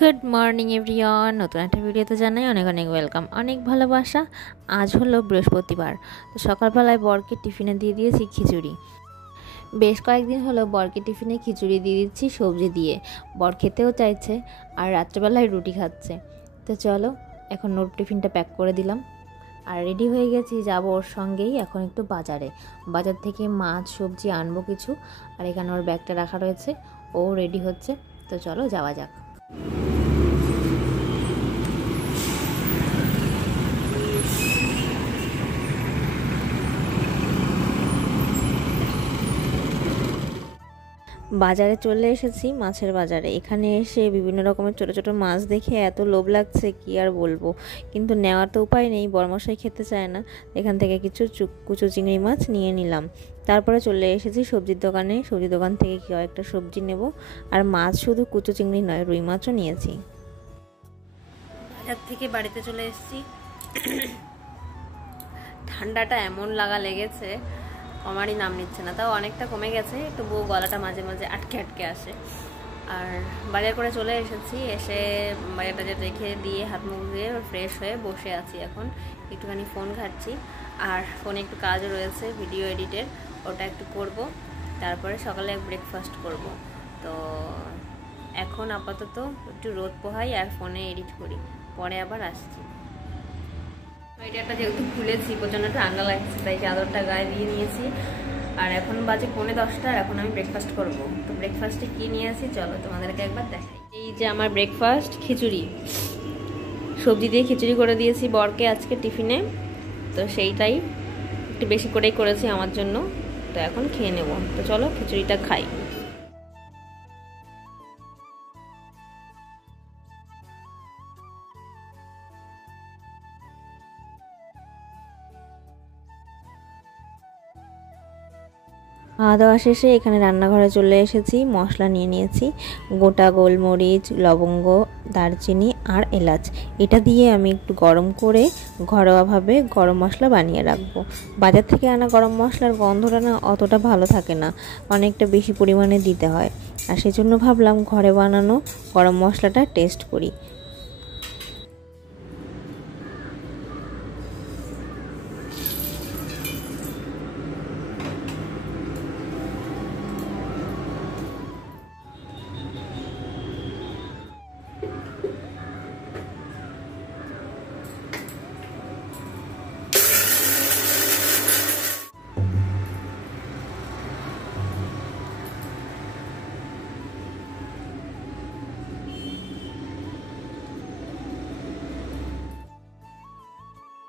Good morning everyone, নতুন একটা ভিডিওতে জানাই অনেক অনেক ওয়েলকাম, অনেক ভালোবাসা। আজ হলো বৃহস্পতিবার, তো সকালবেলায় বরকে টিফিনে দিয়ে দিয়েছি খিচুড়ি। বেশ কয়েকদিন হলো বরকে টিফিনে খিচুড়ি দিয়ে দিচ্ছি সবজি দিয়ে। বর খেতেও চাইছে আর রাত্রেবেলায় রুটি খাচ্ছে। তো চলো এখন ওর টিফিনটা প্যাক করে দিলাম আর রেডি হয়ে গেছি, যাব ওর সঙ্গেই এখন একটু বাজার থেকে মাছ সবজি আনবো কিছু। আর এখানে ওর ব্যাগটা রাখা রয়েছে, ও রেডি হচ্ছে। তো চলো যাওয়া যাক। বাজারে চলে এসেছি, মাছের বাজারে। এখানে এসে বিভিন্ন রকমের ছোট ছোট মাছ দেখে এত লোভ লাগছে কি আর বলবো, কিন্তু নেওয়ার তো উপায় নেই, বরমশাই খেতে চায় না। এখান থেকে কিছু কুচো চিংড়ি মাছ নিয়ে নিলাম। তারপরে চলে এসেছি সবজির দোকানে, সবজির দোকান থেকে কয়েকটা সবজি নেব। আর মাছ শুধু কুচো চিংড়ি নয়, রুই মাছও নিয়েছি। বাজার থেকে বাড়িতে চলে এসেছি। ঠান্ডাটা এমন লেগেছে, কমারই নাম নিচ্ছে না। তাও অনেকটা কমে গেছে, তবুও গলাটা মাঝে মাঝে আটকে আটকে আসে। আর বাজার করে চলে এসেছি, এসে বাজার টাজার রেখে দিয়ে হাত মুখ দিয়ে ফ্রেশ হয়ে বসে আছি। এখন একটুখানি ফোন ঘাটছি, আর ফোনে একটু কাজও রয়েছে ভিডিও এডিটের, ওটা একটু করব। তারপরে সকালে ব্রেকফাস্ট করব। তো এখন আপাতত একটু রোদ পোহাই আর ফোনে এডিট করি, পরে আবার আসছি। সোয়েটারটা যেহেতু খুলেছি প্রচণ্ড ঠান্ডা লাগছে, তাই চাদরটা গায়ে দিয়ে নিয়েছি। আর এখন বাজে 9:45, আর এখন আমি ব্রেকফাস্ট করব। তো ব্রেকফাস্টে কি নিয়েছি চলো তোমাদেরকে একবার দেখাই। এই যে আমার ব্রেকফাস্ট, খিচুড়ি, সবজি দিয়ে খিচুড়ি করে দিয়েছি বরকে আজকে টিফিনে। তো সেইটাই একটু বেশি করেই করেছি আমার জন্য। তো এখন খেয়ে নেব। তো চলো খিচুড়িটা খাই। খাওয়া দাওয়া শেষে এখানে রান্নাঘরে চলে এসেছি, মশলা নিয়ে নিয়েছি। গোটা গোলমরিচ, লবঙ্গ, দারচিনি আর এলাচ, এটা দিয়ে আমি একটু গরম করে ঘরোয়াভাবে গরম মশলা বানিয়ে রাখবো। বাজার থেকে আনা গরম মশলার গন্ধটা না অতটা ভালো থাকে না, অনেকটা বেশি পরিমাণে দিতে হয়। আর সেজন্য ভাবলাম ঘরে বানানো গরম মশলাটা টেস্ট করি।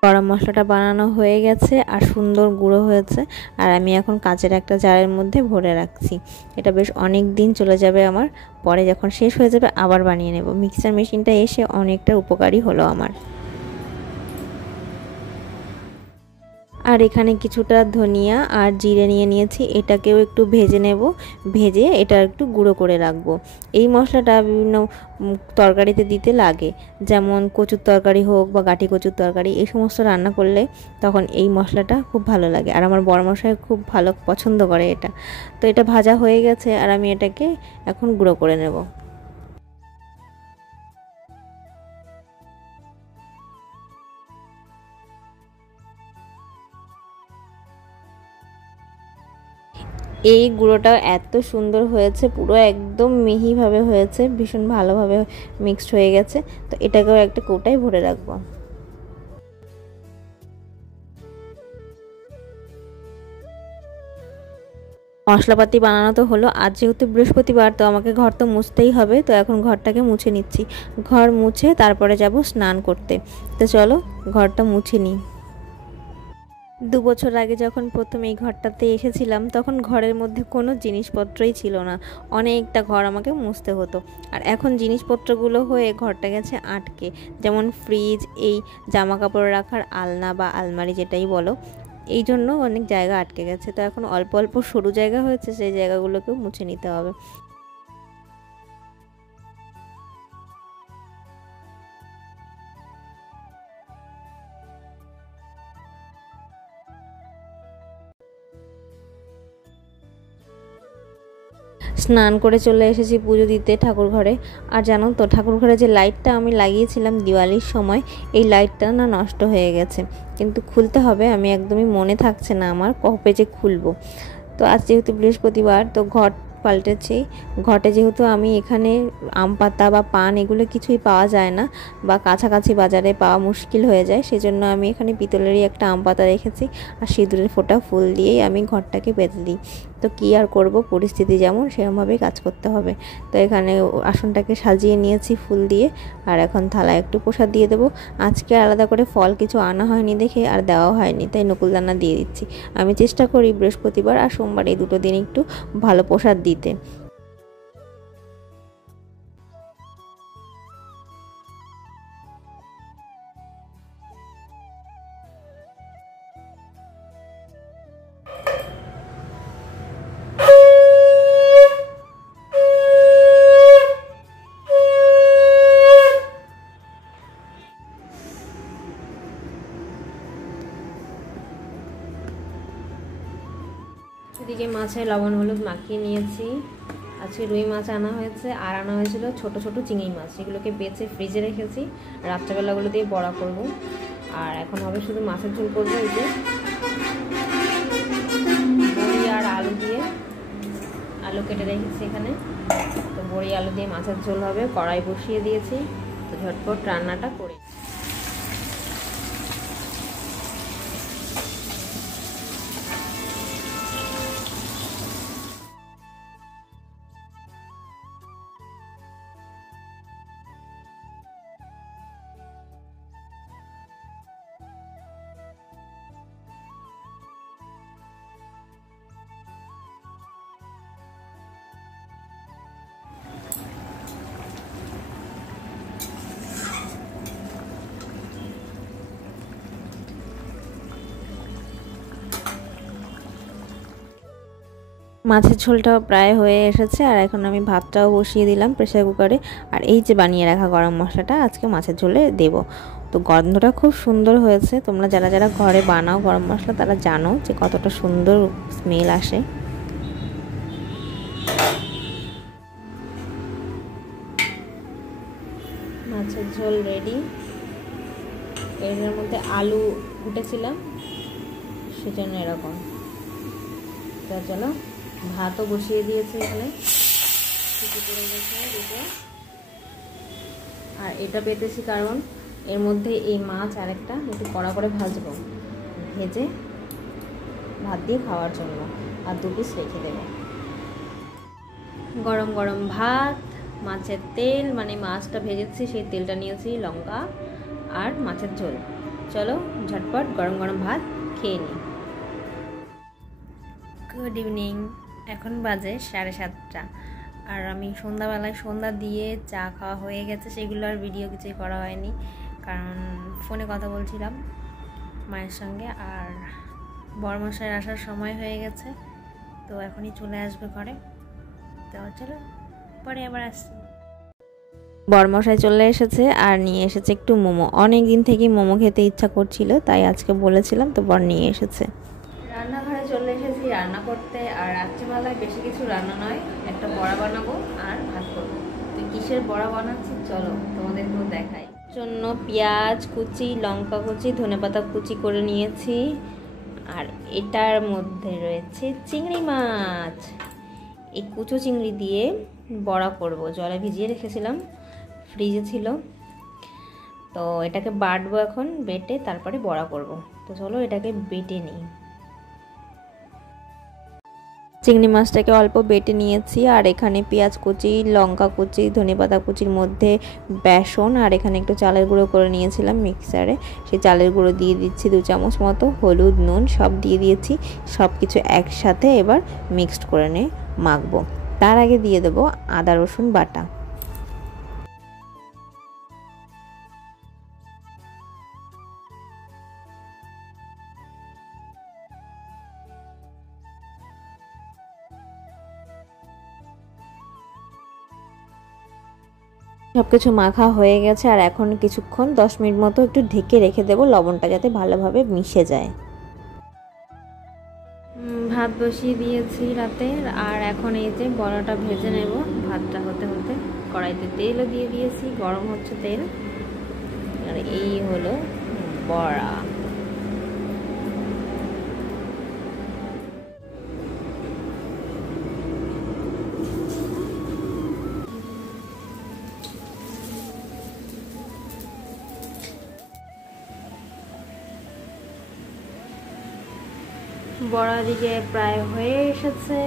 গরম মশলাটা বানানো হয়ে গেছে আর সুন্দর গুঁড়ো হয়েছে। আর আমি এখন কাচের একটা জারের মধ্যে ভরে রাখছি। এটা বেশ অনেক দিন চলে যাবে আমার, পরে যখন শেষ হয়ে যাবে আবার বানিয়ে নেব। মিক্সার মেশিনটা এসে অনেকটা উপকারী হলো আমার। আর এখানে কিছুটা ধনিয়া আর জিরে নিয়ে নিয়েছি, এটাকেও একটু ভেজে নেব। ভেজে এটা একটু গুঁড়ো করে রাখবো। এই মশলাটা বিভিন্ন তরকারিতে দিতে লাগে, যেমন কচুর তরকারি হোক বা গাঁটি কচুর তরকারি, এই সমস্ত রান্না করলে তখন এই মশলাটা খুব ভালো লাগে। আর আমার বড়মশাই খুব ভালো পছন্দ করে এটা। তো এটা ভাজা হয়ে গেছে আর আমি এটাকে এখন গুঁড়ো করে নেব। এই গুঁড়োটাও এত সুন্দর হয়েছে, পুরো একদম মিহিভাবে হয়েছে, ভীষণ ভালোভাবে মিক্সড হয়ে গেছে। তো এটাকেও একটা কৌটায় ভরে রাখবো। মশলাপাতি বানানো তো হলো, আজ যেহেতু বৃহস্পতিবার তো আমাকে ঘর তো মুছতেই হবে। তো এখন ঘরটাকে মুছে নিচ্ছি, ঘর মুছে তারপরে যাব স্নান করতে। তো চলো ঘরটা মুছে নিই। 2 বছর আগে যখন প্রথম এই ঘরটাতে এসেছিলাম, তখন ঘরের মধ্যে কোনো জিনিসপত্রই ছিল না, অনেকটা ঘর আমাকে মুছতে হতো। আর এখন জিনিসপত্রগুলো হয়ে ঘরটা গেছে আটকে, যেমন ফ্রিজ, এই জামা কাপড় রাখার আলনা বা আলমারি যেটাই বলো, এই জন্য অনেক জায়গা আটকে গেছে। তো এখন অল্প অল্প সরু জায়গা হয়েছে, সেই জায়গাগুলোকেও মুছে নিতে হবে। স্নান করে চলে এসেছি পুজো দিতে ঠাকুর ঘরে। আর জানো তো, ঠাকুর ঘরে যে লাইটটা আমি লাগিয়েছিলাম দিওয়ালির সময়, এই লাইটটা না নষ্ট হয়ে গেছে, কিন্তু খুলতে হবে। আমি একদমই মনে থাকছে না আমার কবে যে খুলবো। তো আজ যেহেতু বৃহস্পতিবার, তো ঘট পাল্টেছি। ঘটে যেহেতু আমি এখানে আম পাতা বা পান এগুলো কিছুই পাওয়া যায় না, বা কাছাকাছি বাজারে পাওয়া মুশকিল হয়ে যায়, সেজন্য আমি এখানে পিতলেরই একটা আম পাতা রেখেছি, আর সিঁদুরের ফোঁটা ফুল দিয়েই আমি ঘরটাকে বেঁধে দিই। তো কী আর করব, পরিস্থিতি যেমন সেরকমভাবেই কাজ করতে হবে। তো এখানে আসনটাকে সাজিয়ে নিয়েছি ফুল দিয়ে, আর এখন থালায় একটু প্রসাদ দিয়ে দেবো। আজকে আলাদা করে ফল কিছু আনা হয়নি দেখে আর দেওয়া হয়নি, তাই নকুলদানা দিয়ে দিচ্ছি। আমি চেষ্টা করি বৃহস্পতিবার আর সোমবার এই দুটো দিন একটু ভালো প্রসাদ দিতে। এদিকে মাছে লবণ হলুদ মাখিয়ে নিয়েছি। আজকে রুই মাছ আনা হয়েছে, আর আনা হয়েছিল ছোট ছোট চিংড়ি মাছ, সেগুলোকে বেছে ফ্রিজে রেখেছি। রাত্রেবেলাগুলো দিয়ে বড়া করব। আর এখন হবে শুধু মাছের ঝোল করবো। এই যে বড়ি আর আলু দিয়ে, আলু কেটে রেখেছি এখানে। তো বড়ি আলু দিয়ে মাছের ঝোল হবে। কড়াই বসিয়ে দিয়েছি, তো ঝটপট রান্নাটা করে। মাছের ঝোলটাও প্রায় হয়ে এসেছে, আর এখন আমি ভাতটাও বসিয়ে দিলাম প্রেসার কুকারে। আর এই যে বানিয়ে রাখা গরম মশলাটা আজকে মাছের ঝোলে দেব। তো গন্ধটা খুব সুন্দর হয়েছে। তোমরা যারা যারা ঘরে বানাও গরম মশলা, তারা জানো যে কতটা সুন্দর স্মেল আসে। মাছের ঝোল রেডি। এর মধ্যে আলু উঠেছিলাম, সেজন্য এরকম। তো চলো, ভাতও বসিয়ে দিয়েছে এখানে, সিটি পড়ে গেছে দুটো। আর এটা পেতেছি কারণ এর মধ্যে এই মাছ আরেকটা একটু কড়া করে ভাজবো, ভেজে ভাত দিয়ে খাওয়ার জন্য। আর 2 পিস রেখে দেবো। গরম গরম ভাত, মাছের তেল, মানে মাছটা ভেজেছি সেই তেলটা নিয়েছি, লঙ্কা আর মাছের ঝোল। চলো ঝটপট গরম গরম ভাত খেয়ে নিই। Good evening. এখন বাজে 7:30, আর আমি সন্ধ্যাবেলায় সন্ধ্যা দিয়ে চা খাওয়া হয়ে গেছে, সেগুলো আর ভিডিও কিছুই করা হয়নি, কারণ ফোনে কথা বলছিলাম মায়ের সঙ্গে। আর বড়মশাইয়ের আসার সময় হয়ে গেছে, তো এখনই চলে আসবে ঘরে। তো চলো, পরে আবার আসছি। বড়মশাই চলে এসেছে আর নিয়ে এসেছে একটু মোমো। অনেক দিন থেকেই মোমো খেতে ইচ্ছা করছিল, তাই আজকে বলেছিলাম, তো বর নিয়ে এসেছে। রান্নাঘরে চলে এসেছি রান্না করতে। আর রাত্রিবেলায় বেশি কিছু রান্না নয়, একটা বড়া বানাবো আর ভাত করবো। তো কিসের বড়া বানাচ্ছি চলো তোমাদেরকেও দেখাই। জন্য পেঁয়াজ কুচি, লঙ্কা কুচি, ধনেপাতা কুচি করে নিয়েছি। আর এটার মধ্যে রয়েছে চিংড়ি মাছ। এই কুচো চিংড়ি দিয়ে বড়া করব। জলে ভিজিয়ে রেখেছিলাম, ফ্রিজে ছিল। তো এটাকে বাটবো এখন, বেটে তারপরে বড়া করব। তো চলো এটাকে বেটে নিই। চিংড়ি মাছটাকে অল্প বেটে নিয়েছি, আর এখানে পেঁয়াজ কুচি, লঙ্কা কুচি, ধনেপাতা কুচির মধ্যে বেসন, আর এখানে একটু চালের গুঁড়ো করে নিয়েছিলাম মিক্সারে, সেই চালের গুঁড়ো দিয়ে দিচ্ছি 2 চামচ মতো, হলুদ নুন সব দিয়ে দিয়েছি। সব কিছু একসাথে এবার মিক্সড করে নিয়ে মাখবো। তার আগে দিয়ে দেবো আদা রসুন বাটা। সব কিছু মাখা হয়ে গেছে, আর এখন কিছুক্ষণ 10 মিনিট মতো একটু ঢেকে রেখে দেবো, লবণটা যাতে ভালোভাবে মিশে যায়। ভাত বসিয়ে দিয়েছি রাতের, আর এখন এই যে বড়াটা ভেজে নেব। ভাতটা হতে হতে কড়াইতে তেলও দিয়ে দিয়েছি, গরম হচ্ছে তেল। আর এই হলো বড়া। বড়া দিকে প্রায় হয়ে এসেছে,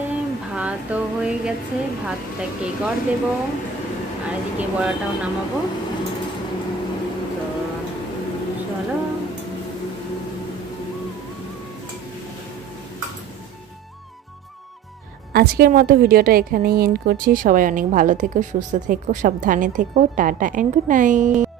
ভাতও হয়ে গেছে। ভাতটাকে গড় দেব, আর এদিকে বড়াটাও নামাবো। তো চলো। আজকের মতো ভিডিওটা এখানেই এন্ড করছি। সবাই অনেক ভালো থেকো, সুস্থ থেকো, সাবধানে থেকো। Tata and good night.